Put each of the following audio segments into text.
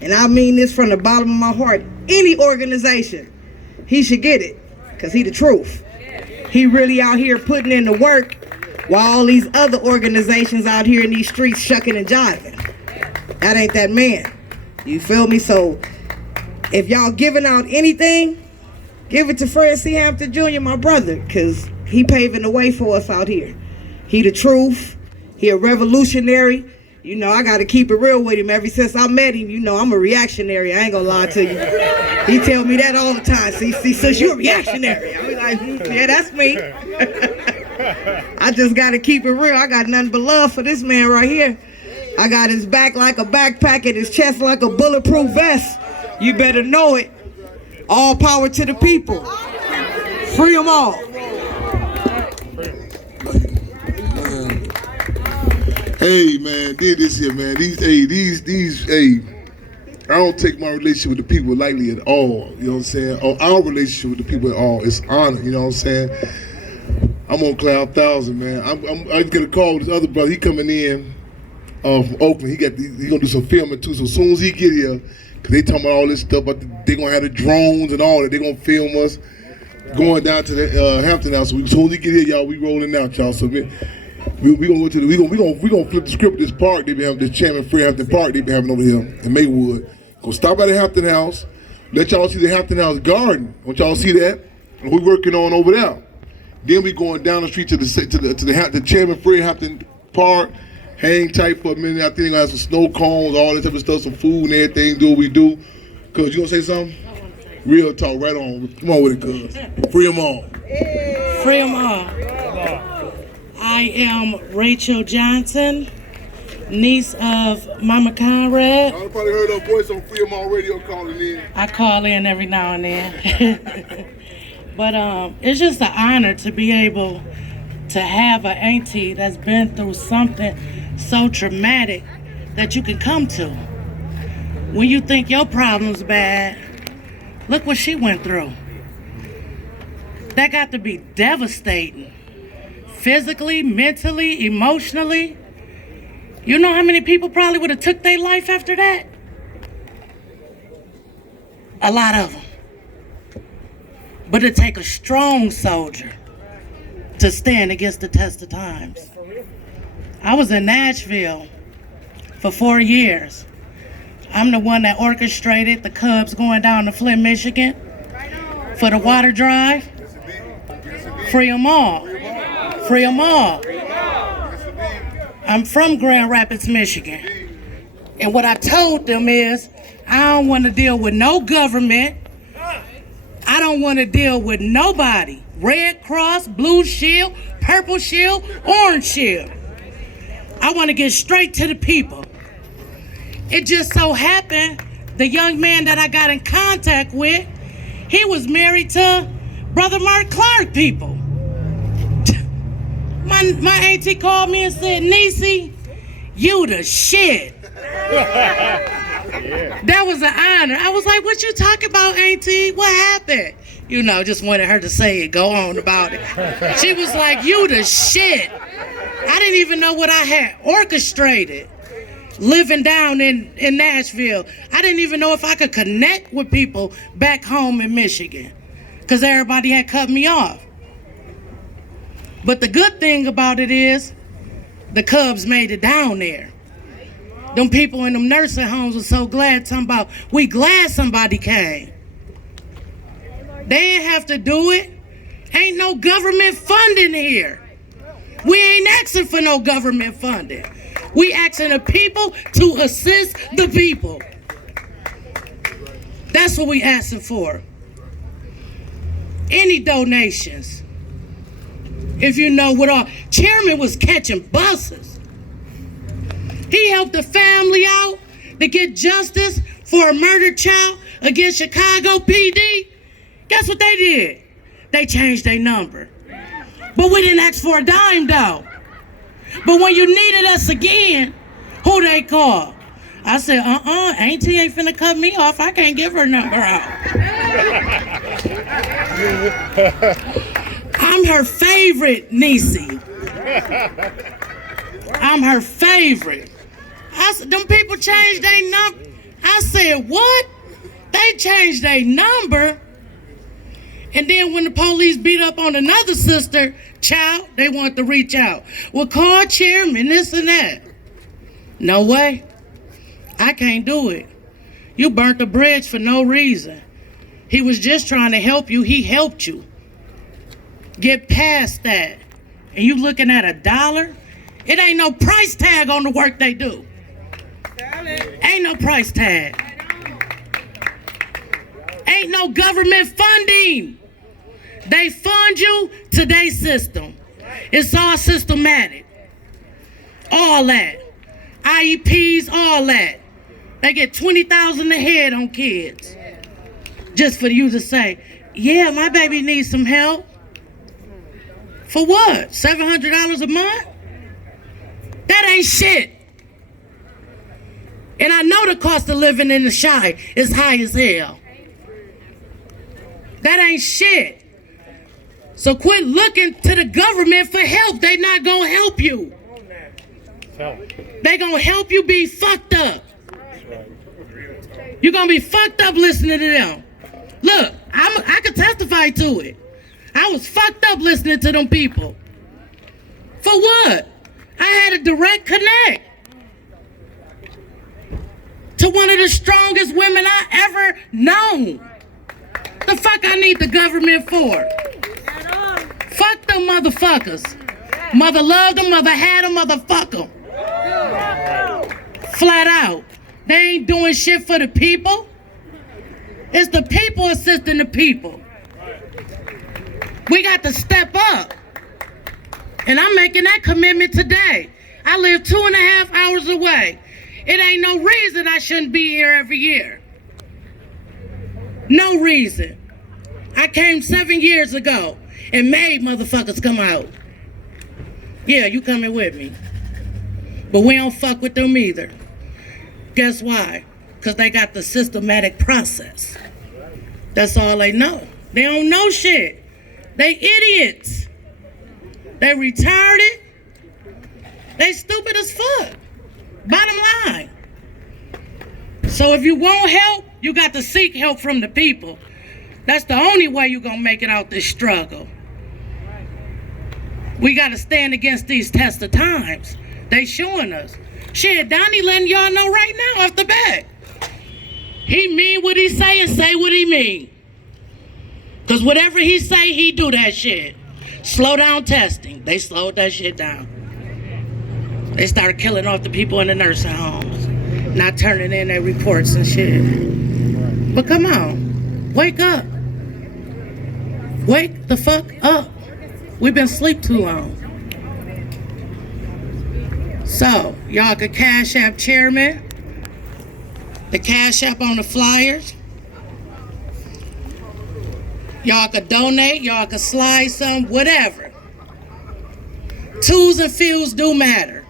and I mean this from the bottom of my heart, any organization, he should get it, because he the truth. He really out here putting in the work while all these other organizations out here in these streets shucking and jiving. That ain't that man. You feel me? So if y'all giving out anything, give it to Fred C. Hampton Jr., my brother, because he paving the way for us out here. He the truth. He a revolutionary. You know, I got to keep it real with him. Ever since I met him, you know, I'm a reactionary. I ain't gonna lie to you. He tell me that all the time. See, sis, you a reactionary. I be like, yeah, that's me. I just got to keep it real. I got nothing but love for this man right here. I got his back like a backpack and his chest like a bulletproof vest. You better know it. All power to the people. Free them all. Hey man, did this here, man. These, I don't take my relationship with the people lightly at all. You know what I'm saying? Or our relationship with the people at all. It's honor. You know what I'm saying? I'm on cloud 1,000, man. I get a call with this other brother. He coming in from Oakland. He gonna do some filming too. So as soon as he get here, cause they talking about all this stuff, but they gonna have the drones and all that. They gonna film us going down to the Hampton House. So as soon as he get here, y'all, we rolling out, y'all. So we gonna go to we gonna flip the script of this park they been having, this Chairman Free Hampton Park they been having over here in Maywood. Go stop by the Hampton House, let y'all see the Hampton House garden. Want y'all see that? And we working on over there. Then we going down the street to the Chairman Free Hampton Park. Hang tight for a minute. I think they gonna have some snow cones, all that type of stuff, some food and everything. Do what we do. Cuz you gonna say something? Real talk, right on. Come on with it, cuz. Free them all. Free them all. I am Rachel Johnson, niece of Mama Comrade. Y'all probably heard her voice on Free 'em All radio calling in. I call in every now and then. But it's just an honor to be able to have an auntie that's been through something so traumatic that you can come to. When you think your problem's bad, look what she went through. That got to be devastating. Physically, mentally, emotionally. You know how many people probably would have took their life after that? A lot of them. But it take a strong soldier to stand against the test of times. I was in Nashville for 4 years. I'm the one that orchestrated the Cubs going down to Flint, Michigan for the water drive. Free them all. Free them all. I'm from Grand Rapids, Michigan. And what I told them is, I don't want to deal with no government. I don't want to deal with nobody. Red Cross, Blue Shield, Purple Shield, Orange Shield. I want to get straight to the people. It just so happened, the young man that I got in contact with, he was married to Brother Mark Clark people. My auntie called me and said, Niecy, you the shit. That was an honor. I was like, what you talking about, auntie? What happened? You know, just wanted her to say it, go on about it. She was like, you the shit. I didn't even know what I had orchestrated living down in Nashville. I didn't even know if I could connect with people back home in Michigan because everybody had cut me off. But the good thing about it is the Cubs made it down there. Them people in them nursing homes were so glad, talking about, we glad somebody came. They ain't have to do it. Ain't no government funding here. We ain't asking for no government funding. We asking the people to assist the people. That's what we asking for. Any donations. If you know what all, Chairman was catching buses. He helped the family out to get justice for a murdered child against Chicago PD. Guess what they did? They changed their number. But we didn't ask for a dime though. But when you needed us again, who they call? I said, auntie ain't finna cut me off. I can't give her number out. I'm her favorite niecey. I'm her favorite. I said, them people changed their number. I said, said, what? They changed their number. And then when the police beat up on another sister, child, they want to reach out. Well, call chairman, this and that. No way. I can't do it. You burnt the bridge for no reason. He was just trying to help you. He helped you. Get past that. And you looking at $1? It ain't no price tag on the work they do. Ain't no price tag. Ain't no government funding. They fund you to their system. It's all systematic. All that. IEPs, all that. They get $20,000 a head on kids. Just for you to say, yeah, my baby needs some help. For what? $700 a month? That ain't shit. And I know the cost of living in the Chi is high as hell. That ain't shit. So quit looking to the government for help. They not gonna help you. They gonna help you be fucked up. You're gonna be fucked up listening to them. Look, I could testify to it. I was fucked up listening to them people. For what? I had a direct connect to one of the strongest women I ever known. The fuck I need the government for? Fuck them motherfuckers. Mother loved them, mother had them, motherfuck them. Flat out. They ain't doing shit for the people. It's the people assisting the people. We got to step up. And I'm making that commitment today. I live 2.5 hours away. It ain't no reason I shouldn't be here every year. No reason. I came 7 years ago and made motherfuckers come out. Yeah, you coming with me. But we don't fuck with them either. Guess why? Because they got the systematic process. That's all they know. They don't know shit. They idiots. They retarded. They stupid as fuck. Bottom line. So if you want help, you got to seek help from the people. That's the only way you're going to make it out this struggle. We got to stand against these test of times. They showing us. Shit, Donnie letting y'all know right now off the bat. He mean what he say what he mean. Because whatever he say, he do that shit. Slow down testing. They slowed that shit down. They started killing off the people in the nursing homes. Not turning in their reports and shit. But come on. Wake up. Wake the fuck up. We've been asleep too long. So, y'all could Cash App Chairman. The Cash App on the flyers. Y'all could donate. Y'all could slide some, whatever. Twos and fews do matter.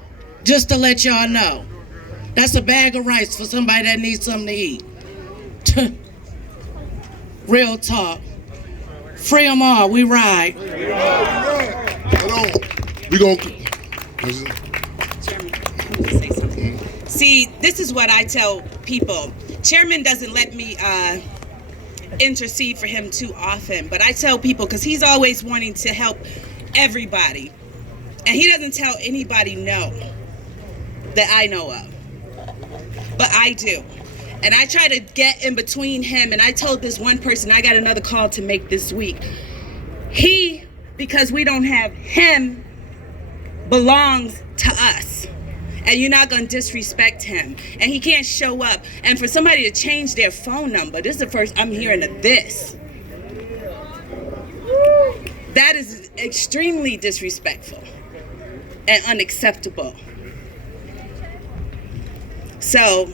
Just to let y'all know. That's a bag of rice for somebody that needs something to eat. Real talk. Free them all. We ride. Hold on. We gonna. See, this is what I tell people. Chairman doesn't let me intercede for him too often, but I tell people, because he's always wanting to help everybody, and he doesn't tell anybody no that I know of, but I do. And I try to get in between him, and I told this one person, I got another call to make this week. He, because we don't have him, belongs to us. And you're not going to disrespect him. And he can't show up. And for somebody to change their phone number, this is the first I'm hearing of this. That is extremely disrespectful and unacceptable. So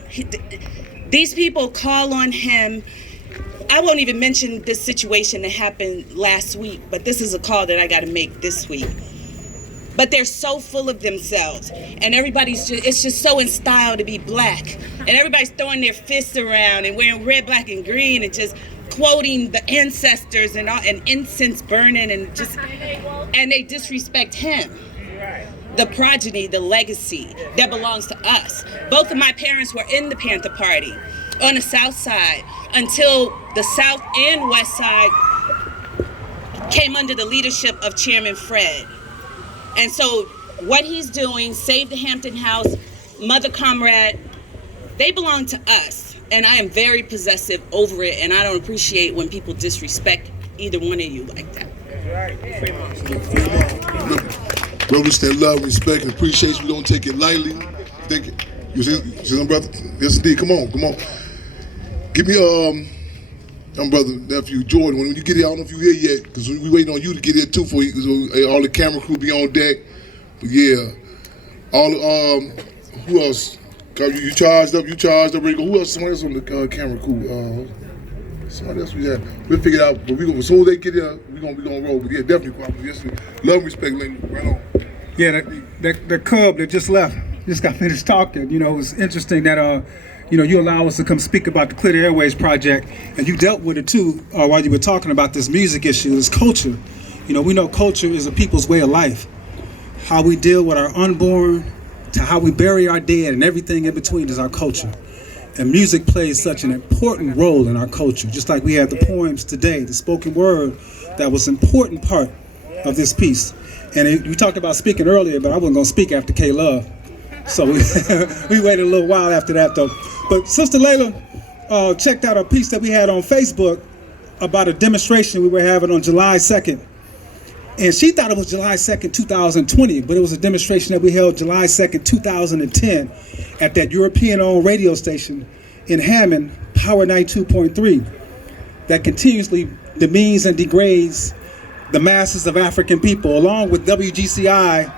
these people call on him. I won't even mention this situation that happened last week, but this is a call that I got to make this week. But they're so full of themselves, and it's just so in style to be black. And everybody's throwing their fists around and wearing red, black, and green and just quoting the ancestors and all, and incense burning and they disrespect him. The progeny, the legacy that belongs to us. Both of my parents were in the Panther Party. on the south side until the south and west side came under the leadership of Chairman Fred. And so what he's doing, Save the Hampton House, Mother Comrade, they belong to us. And I am very possessive over it, and I don't appreciate when people disrespect either one of you like that. Brothers that love, respect, and appreciation, we don't take it lightly. Thank you. You see them, brother? Yes, indeed. Come on. Give me, I'm brother, nephew, Jordan. When you get here, I don't know if you're here yet, because we waiting on you to get here too, for so all the camera crew be on deck. But yeah, all who else? You charged up, Rico. Who else? Somebody else on the camera crew. Somebody else we had. We'll figure it out. But as soon as they get here, we gonna roll. But yeah, definitely, Pablo. Yes, love and respect, Leila. Right on. Yeah, the cub that just left, just got finished talking. You know, it was interesting that you allow us to come speak about the Clear the Airways project, and you dealt with it too while you were talking about this music issue, this culture. You know, we know culture is a people's way of life. How we deal with our unborn, to how we bury our dead, and everything in between is our culture. And music plays such an important role in our culture. Just like we had the poems today, the spoken word, that was an important part of this piece. And we talked about speaking earlier, but I wasn't gonna speak after K-Love. So we waited a little while after that though. But Sister Leila checked out a piece that we had on Facebook about a demonstration we were having on July 2nd. And she thought it was July 2nd, 2020, but it was a demonstration that we held July 2nd, 2010 at that European-owned radio station in Hammond, Power 92.3, that continuously demeans and degrades the masses of African people, along with WGCI,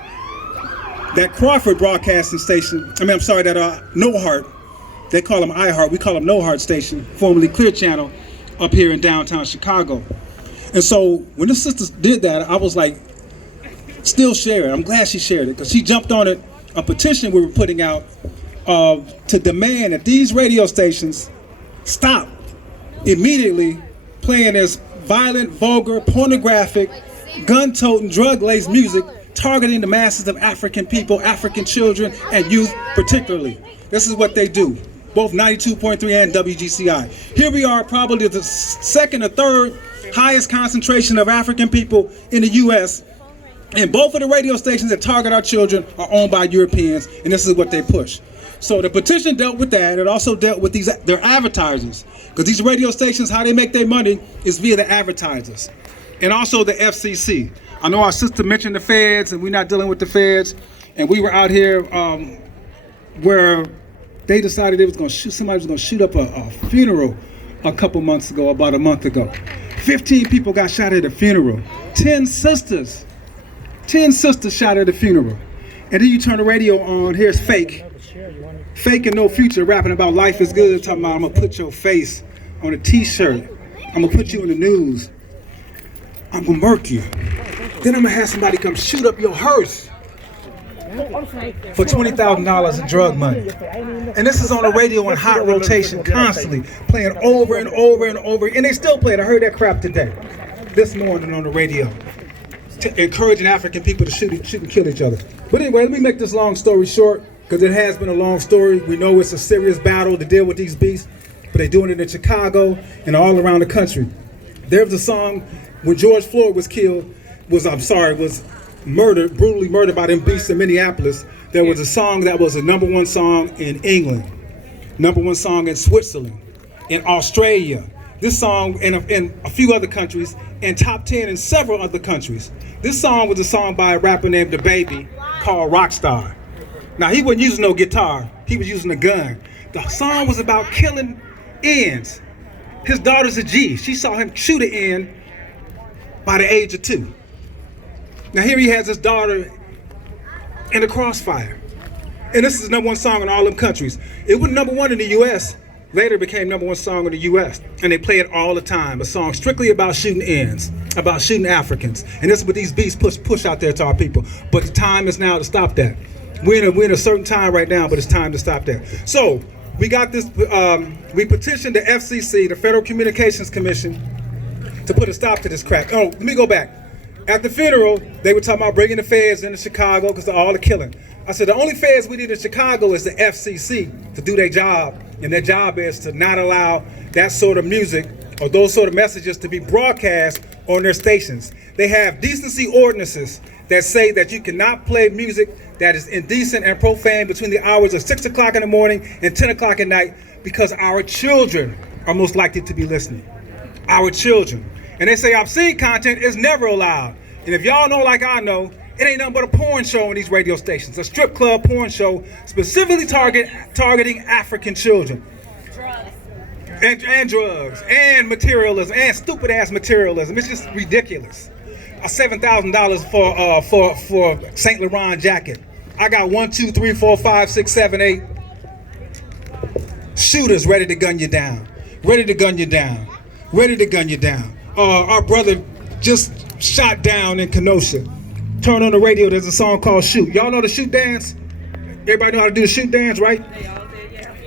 that Crawford broadcasting station, that No Heart, they call them iHeart, we call them No Heart station, formerly Clear Channel, up here in downtown Chicago. And so when the sisters did that, I was like, still share it. I'm glad she shared it, because she jumped on it, a petition we were putting out to demand that these radio stations stop immediately playing this violent, vulgar, pornographic, gun-toting, drug-laced music targeting the masses of African people, African children, and youth particularly. This is what they do, both 92.3 and WGCI. Here we are, probably the second or third highest concentration of African people in the U.S., and both of the radio stations that target our children are owned by Europeans, and this is what they push. So the petition dealt with that. It also dealt with their advertisers, because these radio stations, how they make their money is via the advertisers, and also the FCC. I know our sister mentioned the feds, and we're not dealing with the feds, and we were out here where they decided somebody was going to shoot up a funeral a couple months ago, about a month ago. 15 people got shot at a funeral. 10 sisters shot at a funeral. And then you turn the radio on, here's Fake and No Future rapping about life is good, talking about I'm gonna put your face on a t-shirt, I'm gonna put you in the news, I'm gonna murk you. Then I'm gonna have somebody come shoot up your hearse for $20,000 in drug money. And this is on the radio in hot rotation, constantly, playing over and over and over. And they still play it. I heard that crap today, this morning on the radio, encouraging African people to shoot and kill each other. But anyway, let me make this long story short, because it has been a long story. We know it's a serious battle to deal with these beasts, but they're doing it in Chicago and all around the country. There was a song when George Floyd was killed, was brutally murdered by them beasts in Minneapolis. There was a song that was a #1 song in England, #1 song in Switzerland, in Australia. This song in a few other countries, and top 10 in several other countries. This song was a song by a rapper named DaBaby called Rockstar. Now, he wasn't using no guitar, he was using a gun. The song was about killing ends. His daughter's a G. She saw him shoot an end by the age of 2. Now here he has his daughter in the crossfire. And this is the #1 song in all them countries. It was #1 in the US, later it became #1 song in the US. And they play it all the time, a song strictly about shooting ends, about shooting Africans. And this is what these beasts push out there to our people. But the time is now to stop that. We're in a certain time right now, but it's time to stop that. So we got this, we petitioned the FCC, the Federal Communications Commission, to put a stop to this crap. Oh, let me go back. At the funeral, they were talking about bringing the feds into Chicago because of all the killing. I said, the only feds we need in Chicago is the FCC to do their job And their job is to not allow that sort of music or those sort of messages to be broadcast on their stations. They have decency ordinances that say that you cannot play music that is indecent and profane between the hours of 6 o'clock in the morning and 10 o'clock at night, because our children are most likely to be listening. Our children. And they say obscene content is never allowed. And if y'all know like I know, it ain't nothing but a porn show on these radio stations. A strip club porn show specifically targeting African children. And drugs, and materialism, and stupid ass materialism. It's just ridiculous. $7,000 for Saint Laurent jacket. I got 1, 2, 3, 4, 5, 6, 7, 8 shooters ready to gun you down. Ready to gun you down. Ready to gun you down. Our brother just shot down in Kenosha. Turn on the radio, there's a song called Shoot. Y'all know the shoot dance? Everybody know how to do the shoot dance, right?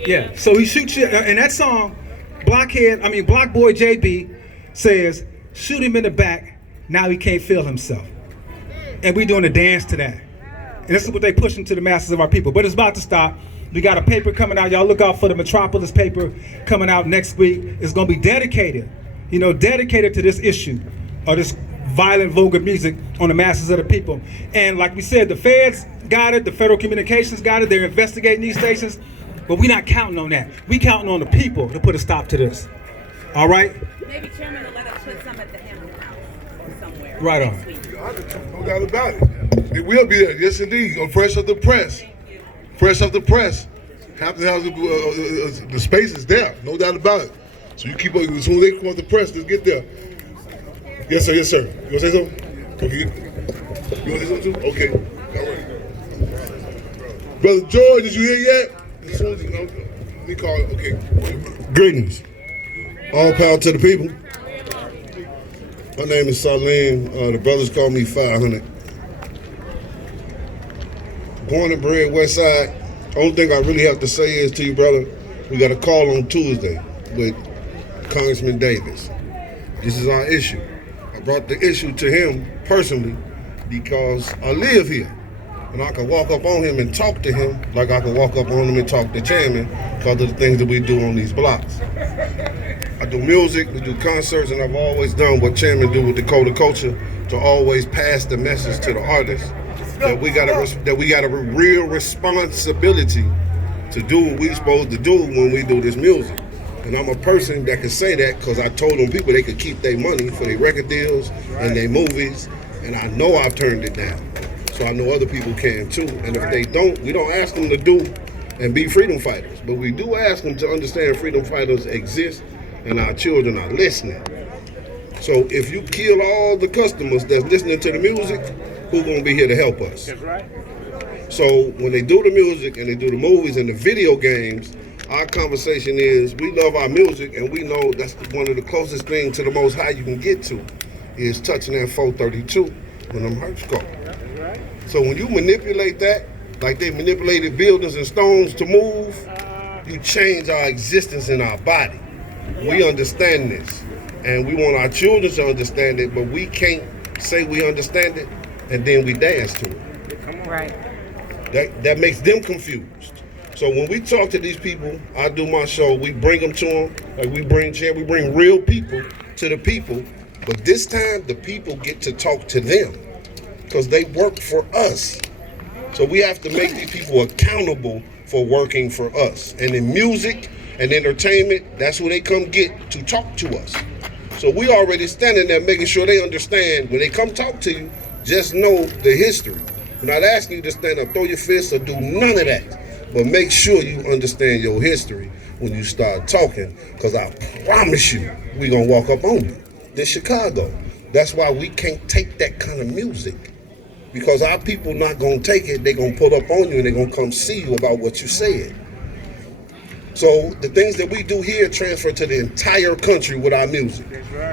Yeah, so he shoots you, and that song, Block Boy JB says, shoot him in the back, now he can't feel himself. And we doing a dance to that. And this is what they pushing to the masses of our people. But it's about to stop. We got a paper coming out. Y'all look out for the Metropolis paper coming out next week. It's gonna be dedicated to this issue, or this violent, vulgar music on the masses of the people. And like we said, the feds got it, the Federal Communications got it, they're investigating these stations, but we're not counting on that. We counting on the people to put a stop to this. All right? Maybe Chairman will let us put some at the Hampton House or somewhere. Right on. No doubt about it. It will be there, yes indeed. On Fresh Off the Press. Fresh Off the Press. Hampton House, the space is there, no doubt about it. So you keep up, as soon as they come off the press, let's get there. Yes, sir, yes, sir. You want to say something? Okay. You want to say something too? Okay. All right. Brother George, did you hear yet? As soon as let me call it, okay. Greetings. All power to the people. My name is Sarahlynn. The brothers call me 500. Born and bred West Side. Only thing I really have to say is to you, brother, we got a call on Tuesday with Congressman Davis. This is our issue. I brought the issue to him personally because I live here. And I can walk up on him and talk to him like I can walk up on him and talk to Chairman because of the things that we do on these blocks. I do music, we do concerts, and I've always done what Chairman do with the code of culture to always pass the message to the artists that we got a real responsibility to do what we're supposed to do when we do this music. And I'm a person that can say that because I told them people they could keep their money for their record deals and their movies, and I know I've turned it down. So I know other people can too. And if they don't, we don't ask them to do and be freedom fighters, but we do ask them to understand freedom fighters exist and our children are listening. So if you kill all the customers that's listening to the music, who's gonna be here to help us? That's right. So when they do the music and they do the movies and the video games, our conversation is we love our music and we know that's one of the closest things to the Most High you can get to is touching that 432 when them hurts go. So when you manipulate that, like they manipulated buildings and stones to move, you change our existence in our body. We understand this and we want our children to understand it, but we can't say we understand it and then we dance to it. Right. That makes them confused. So when we talk to these people, I do my show, we bring them to them, like we bring real people to the people, but this time the people get to talk to them because they work for us. So we have to make these people accountable for working for us. And in music and entertainment, that's where they come get to talk to us. So we already standing there making sure they understand when they come talk to you, just know the history. We're not asking you to stand up, throw your fists, or do none of that. But make sure you understand your history when you start talking, because I promise you, we're going to walk up on you. This Chicago. That's why we can't take that kind of music. Because our people not going to take it, they're going to pull up on you and they're going to come see you about what you said. So the things that we do here transfer to the entire country with our music.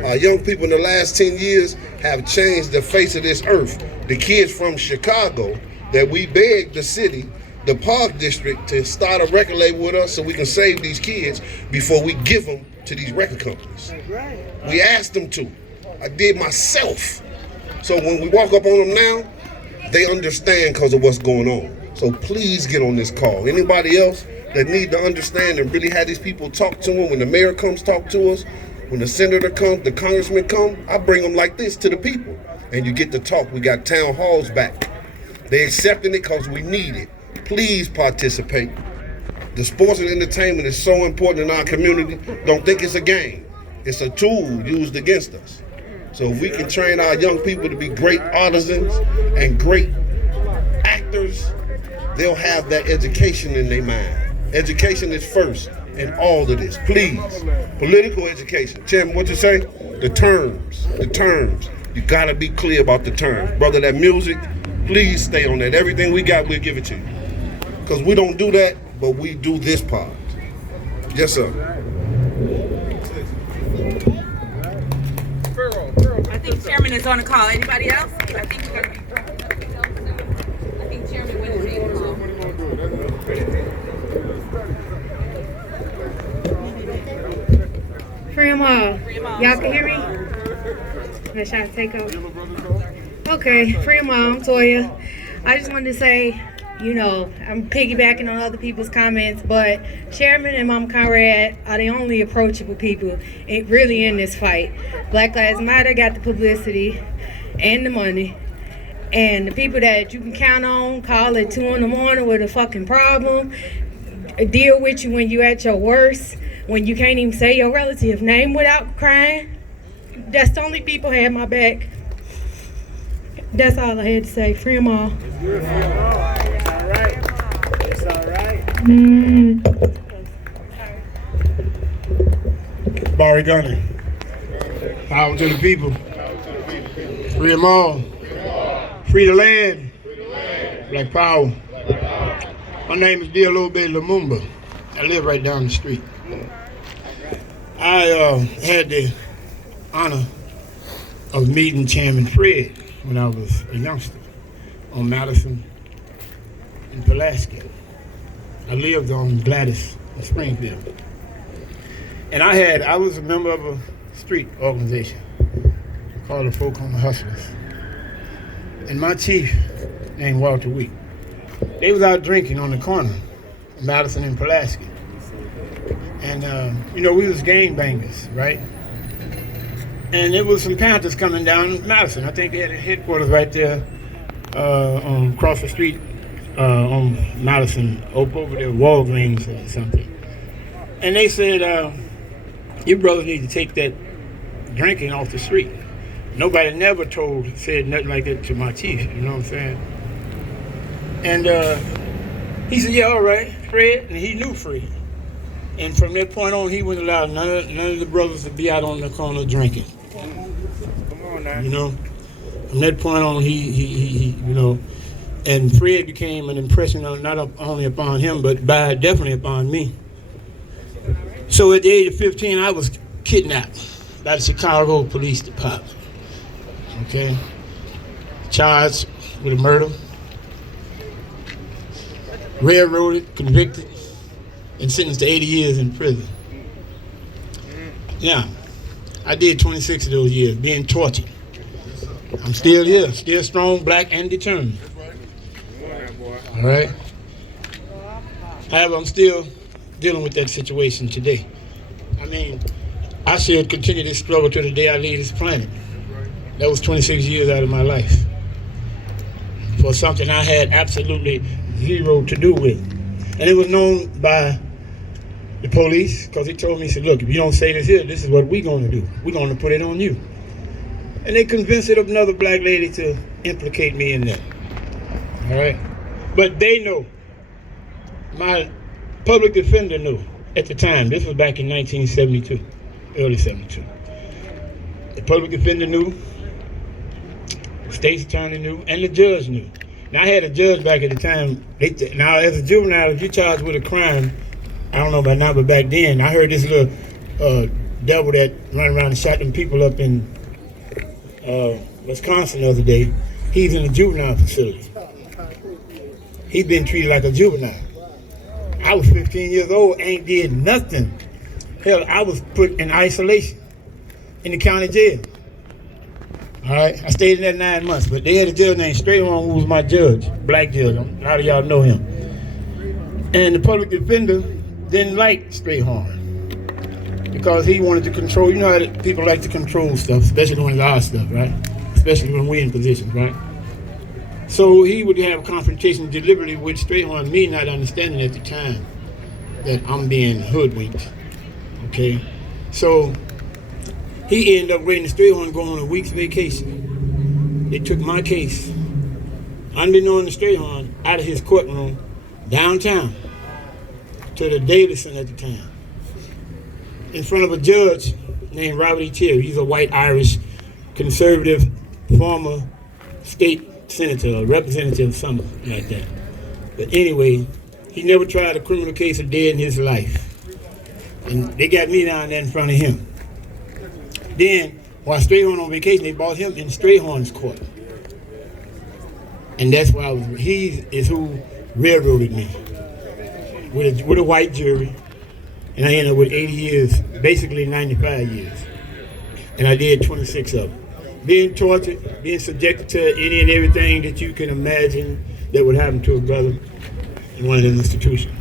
Our young people in the last 10 years have changed the face of this earth. The kids from Chicago that we begged the city, the Park District, to start a record label with us so we can save these kids before we give them to these record companies. We asked them to. I did myself. So when we walk up on them now, they understand because of what's going on. So please get on this call. Anybody else, that need to understand and really have these people talk to them. When the mayor comes talk to us, when the senator comes, the congressman come, I bring them like this to the people. And you get to talk. We got town halls back. They accepting it because we need it. Please participate. The sports and entertainment is so important in our community. Don't think it's a game. It's a tool used against us. So if we can train our young people to be great artisans and great actors, they'll have that education in their mind. Education is first in all of this. Please, political education. Chairman, what you say? The terms. You gotta be clear about the terms. Brother, that music, please stay on that. Everything we got, we'll give it to you. Because we don't do that, but we do this part. Yes, sir. I think Chairman is on the call. Anybody else? I think we're going to be. I think Chairman went to the call. Free them all. Y'all can hear me? Let's try to take over. Okay, free them all. I'm Toya. I just wanted to say, you know, I'm piggybacking on other people's comments, but Chairman and Mama Comrade are the only approachable people really in this fight. Black Lives Matter got the publicity and the money, and the people that you can count on call at 2 in the morning with a fucking problem, deal with you when you're at your worst, when you can't even say your relative name without crying. That's the only people who had my back. That's all I had to say. Free them all. It's all right. Barry Gunner. Power to the people. Free them all. Free the land. Black power. My name is Dialobe Lumumba. I live right down the street. I had the honor of meeting Chairman Fred when I was a youngster on Madison and Pulaski. I lived on Gladys in Springfield. And I was a member of a street organization called the Folk on the Hustlers. And my chief, named Walter Wheat, they was out drinking on the corner of Madison and Pulaski. And, you know, we was gangbangers, right? And there was some Panthers coming down Madison. I think they had a headquarters right there across the street on Madison, over there, Walgreens or something. And they said, you brothers need to take that drinking off the street. Nobody never said nothing like that to my chief, you know what I'm saying? And he said, yeah, all right, Fred, and he knew Fred. And from that point on, he wouldn't allow none of the brothers to be out on the corner drinking. Come on now. You know, from that point on, he you know, and Fred became an impression not only upon him, but definitely upon me. So at the age of 15, I was kidnapped by the Chicago Police Department. Okay, charged with a murder, railroaded, convicted, and sentenced to 80 years in prison. Now, I did 26 of those years being tortured. I'm still here, still strong, black, and determined. All right? However, I'm still dealing with that situation today. I mean, I should continue this struggle to the day I leave this planet. That was 26 years out of my life for something I had absolutely zero to do with. And it was known by the police, because he told me, he said, look, if you don't say this here, this is what we're going to do. We're going to put it on you. And they convinced another black lady to implicate me in that. All right? But they know. My public defender knew at the time. This was back in 1972, early 72. The public defender knew, the state's attorney knew, and the judge knew. Now, I had a judge back at the time. Now, as a juvenile, if you're charged with a crime, I don't know about now, but back then, I heard this little devil that ran around and shot them people up in Wisconsin the other day. He's in a juvenile facility. He's been treated like a juvenile. I was 15 years old, ain't did nothing. Hell, I was put in isolation in the county jail. All right, I stayed in there 9 months, but they had a judge named Strayhorn who was my judge, black judge. A lot of y'all know him. And the public defender didn't like Strayhorn because he wanted to control. You know how people like to control stuff, especially when it's our stuff, right? Especially when we're in positions, right? So he would have a confrontation deliberately with Strayhorn, me not understanding at the time that I'm being hoodwinked, okay? So he ended up waiting to Strayhorn go on a week's vacation. They took my case, unbeknown to Strayhorn, out of his courtroom downtown to the Davidson at the time, in front of a judge named Robert E. Terry. He's a white Irish conservative former state senator or representative, something like that. But anyway, he never tried a criminal case a day in his life. And they got me down there in front of him. Then, while Strayhorn on vacation, they brought him in Strayhorn's court. And that's why he is who railroaded me with a white jury. And I ended up with 80 years, basically 95 years. And I did 26 of them. Being tortured, being subjected to any and everything that you can imagine that would happen to a brother in one of those institutions.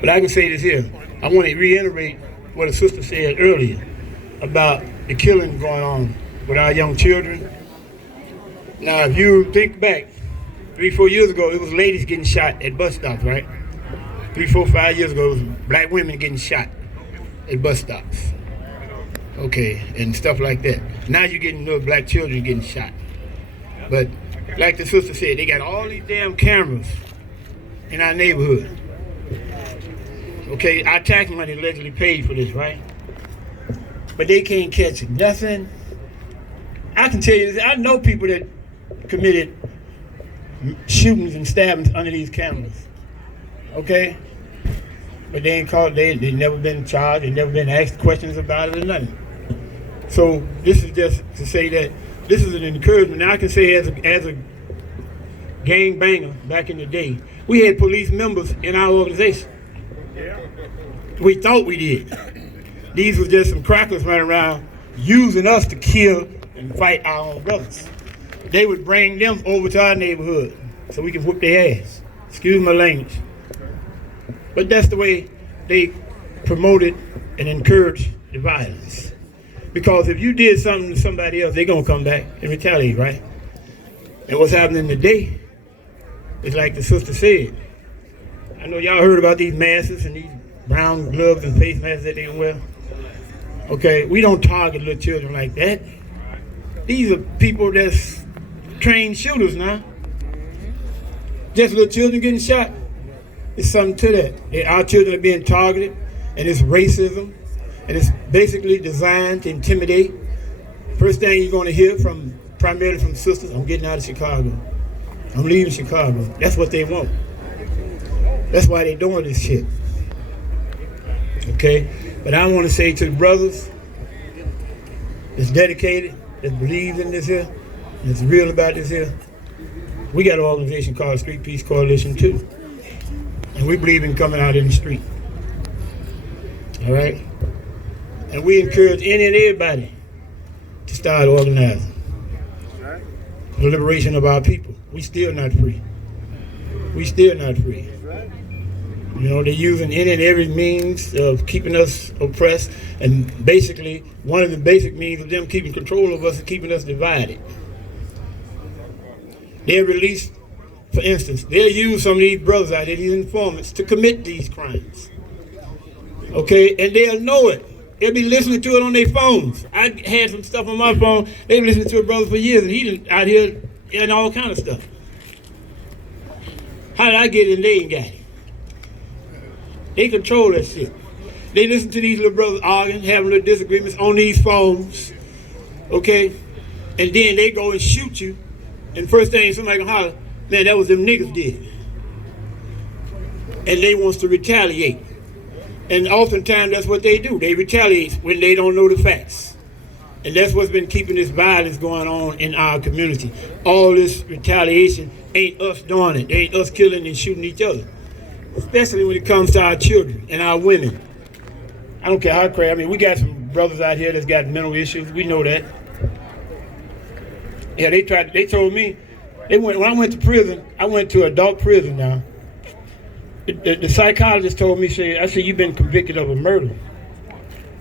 But I can say this here. I want to reiterate what a sister said earlier about the killing going on with our young children. Now, if you think back, 3-4 years ago, it was ladies getting shot at bus stops, right? 3-4-5 years ago, it was black women getting shot at bus stops. Okay, and stuff like that. Now you're getting little black children getting shot. But like the sister said, they got all these damn cameras in our neighborhood. Okay, our tax money allegedly paid for this, right? But they can't catch nothing. I can tell you this, I know people that committed shootings and stabbings under these cameras. Okay? But they ain't called, they never been charged, they never been asked questions about it or nothing. So this is just to say that this is an encouragement. Now I can say as a gang banger back in the day, we had police members in our organization. We thought we did. These were just some crackers running around using us to kill and fight our own brothers. They would bring them over to our neighborhood so we could whoop their ass. Excuse my language. But that's the way they promoted and encouraged the violence. Because if you did something to somebody else, they're going to come back and retaliate, right? And what's happening today is like the sister said. I know y'all heard about these masks and these brown gloves and face masks that they can wear. Okay, we don't target little children like that. These are people that's trained shooters now. Just little children getting shot. There's something to that. Our children are being targeted, and it's racism, and it's basically designed to intimidate. First thing you're going to hear primarily from sisters, I'm getting out of Chicago. I'm leaving Chicago. That's what they want. That's why they're doing this shit. Okay? But I want to say to the brothers that's dedicated, that believes in this here, that's real about this here, we got an organization called Street Peace Coalition too. And we believe in coming out in the street. All right? And we encourage any and everybody to start organizing. The liberation of our people. We still not free. We still not free. You know, they're using any and every means of keeping us oppressed, and basically, one of the basic means of them keeping control of us is keeping us divided. They're released, for instance, they'll use some of these brothers out here, these informants, to commit these crimes. Okay, and they'll know it. They'll be listening to it on their phones. I had some stuff on my phone, they've been listening to a brother for years, and he out here and all kind of stuff. How did I get it and they ain't got it? They control that shit. They listen to these little brothers arguing, having little disagreements on these phones, okay? And then they go and shoot you, and first thing somebody gonna holler, man, that was them niggas did. And they wants to retaliate. And oftentimes that's what they do. They retaliate when they don't know the facts. And that's what's been keeping this violence going on in our community. All this retaliation ain't us doing it. It ain't us killing and shooting each other. Especially when it comes to our children and our women. I don't care how crazy. I mean, we got some brothers out here that's got mental issues. We know that. Yeah, they told me, when I went to prison, I went to adult prison now. the psychologist told me, I said, you've been convicted of a murder.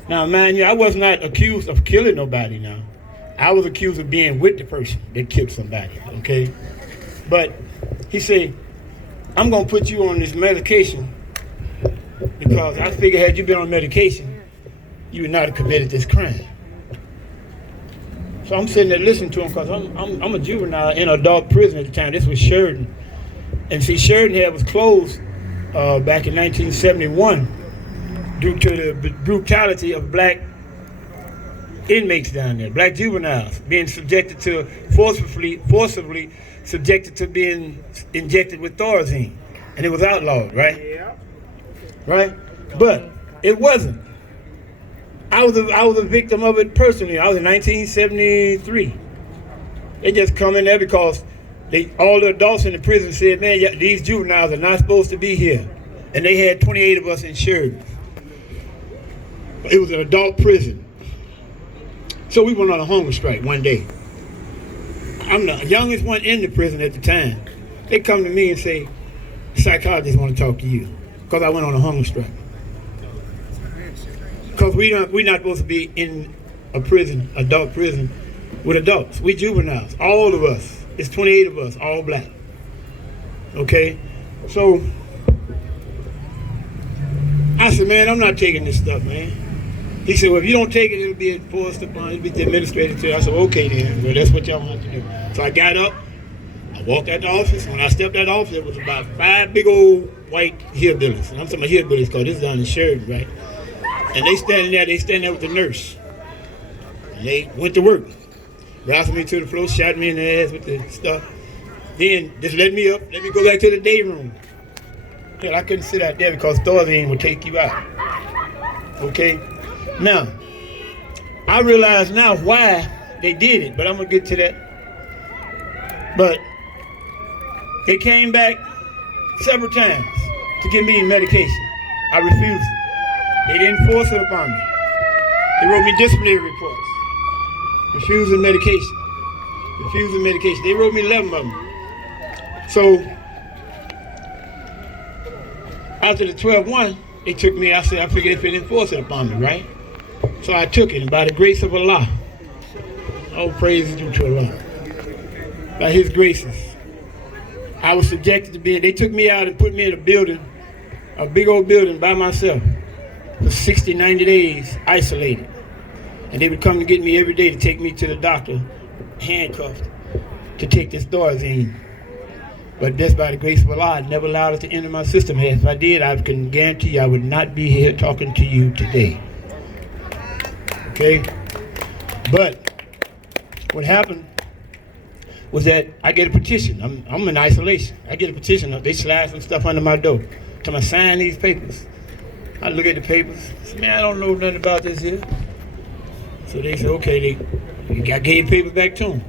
Now, mind you, I was not accused of killing nobody now. I was accused of being with the person that killed somebody, okay? But he said, I'm gonna put you on this medication because I figured had you been on medication, you would not have committed this crime. So I'm sitting there listening to him because I'm a juvenile in an adult prison at the time. This was Sheridan. And see, Sheridan was closed back in 1971 due to the brutality of black inmates down there, black juveniles being subjected to forcibly subjected to being injected with Thorazine. And it was outlawed, right? Yeah. Right? But it wasn't. I was a victim of it personally. I was in 1973. They just come in there because all the adults in the prison said, man, these juveniles are not supposed to be here. And they had 28 of us insured. It was an adult prison. So we went on a hunger strike one day. I'm the youngest one in the prison at the time. They come to me and say, psychologists want to talk to you because I went on a hunger strike. Because we're not supposed to be in a prison, adult prison, with adults. We juveniles, all of us. It's 28 of us, all black. Okay? So, I said, man, I'm not taking this stuff, man. He said, well, if you don't take it, it'll be enforced upon, it'll be administrated to you. I said, okay then, well, that's what y'all want to do. So I got up, I walked out the office. When I stepped out the office, there was about 5 big old white hillbillies. And I'm talking about hillbillies because this is down in Sheridan, right? And they standing there with the nurse. And they went to work. Wrestled me to the floor, shot me in the ass with the stuff. Then just let me up, let me go back to the day room. Yeah, I couldn't sit out there because Thorazine would take you out. Okay? Now, I realize now why they did it, but I'm gonna get to that. But they came back several times to give me medication. I refused it. They didn't force it upon me. They wrote me disciplinary reports. Refusing medication. They wrote me 11 of them. So, after the 12-1, they took me, I figured if they didn't force it upon me, right? So I took it, and by the grace of Allah, all praise is due to Allah. By His graces, I was subjected to they took me out and put me in a building, a big old building by myself, for 60, 90 days, isolated. And they would come to get me every day to take me to the doctor, handcuffed, to take this Thorazine. But that's by the grace of Allah. I never allowed it to enter my system. If I did, I can guarantee you I would not be here talking to you today. Okay? But what happened was that I get a petition. I'm in isolation. I get a petition. They slide some stuff under my door. Tell me to sign these papers. I look at the papers. I say, man, I don't know nothing about this here. So they said, okay, I gave papers back to them.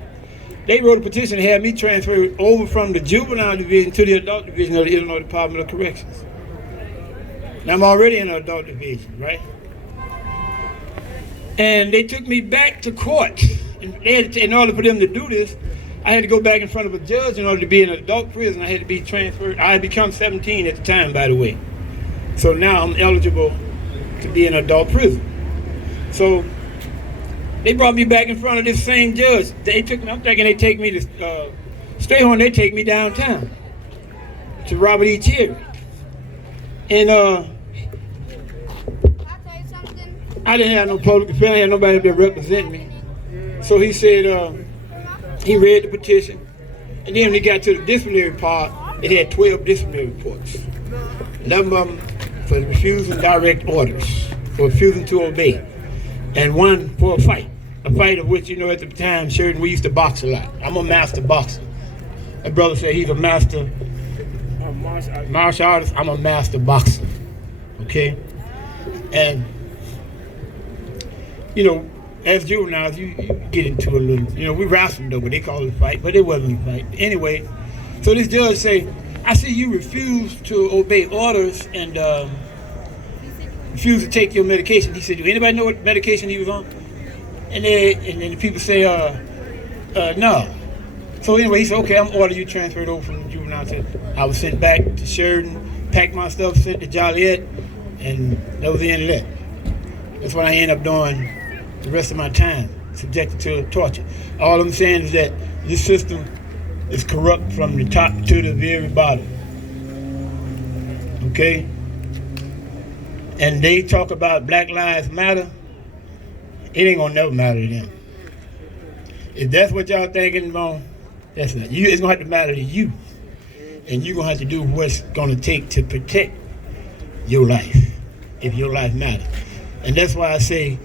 They wrote a petition to have me transferred over from the juvenile division to the adult division of the Illinois Department of Corrections. Now I'm already in the adult division, right? And they took me back to court. And they had in order for them to do this, I had to go back in front of a judge in order to be in an adult prison. I had to be transferred. I had become 17 at the time, by the way. So now I'm eligible to be in adult prison. So they brought me back in front of this same judge. They took me, I'm thinking they take me to Strayhorn, they take me downtown to Robert E. Njeri. And I didn't have no public defense, I had nobody there representing me. So he said, he read the petition, and then when he got to the disciplinary part, it had 12 disciplinary reports. 11 of them for refusing direct orders, for refusing to obey, and one for a fight of which, you know, at the time, Sheridan, we used to box a lot. I'm a master boxer. My brother said he's a master martial artist. I'm a master boxer, okay? And, you know, as juveniles, you get into a little, you know, we wrestled though, but they call it a fight, but it wasn't a fight. Anyway, so this judge say, I see you refuse to obey orders and refuse to take your medication. He said, do anybody know what medication he was on? And then the people say, no. So anyway, he said, okay, I'm ordering you transferred over from juvenile to, I was sent back to Sheridan packed my stuff, sent to Joliet, and that was the end of that. That's what I ended up doing the rest of my time, subjected to torture. All I'm saying is that this system is corrupt from the top to the very bottom. Okay? And they talk about Black Lives Matter, it ain't gonna never matter to them. If that's what y'all thinking about, that's not you. It's gonna have to matter to you, and you're gonna have to do what's gonna take to protect your life, if your life matters. And that's why I say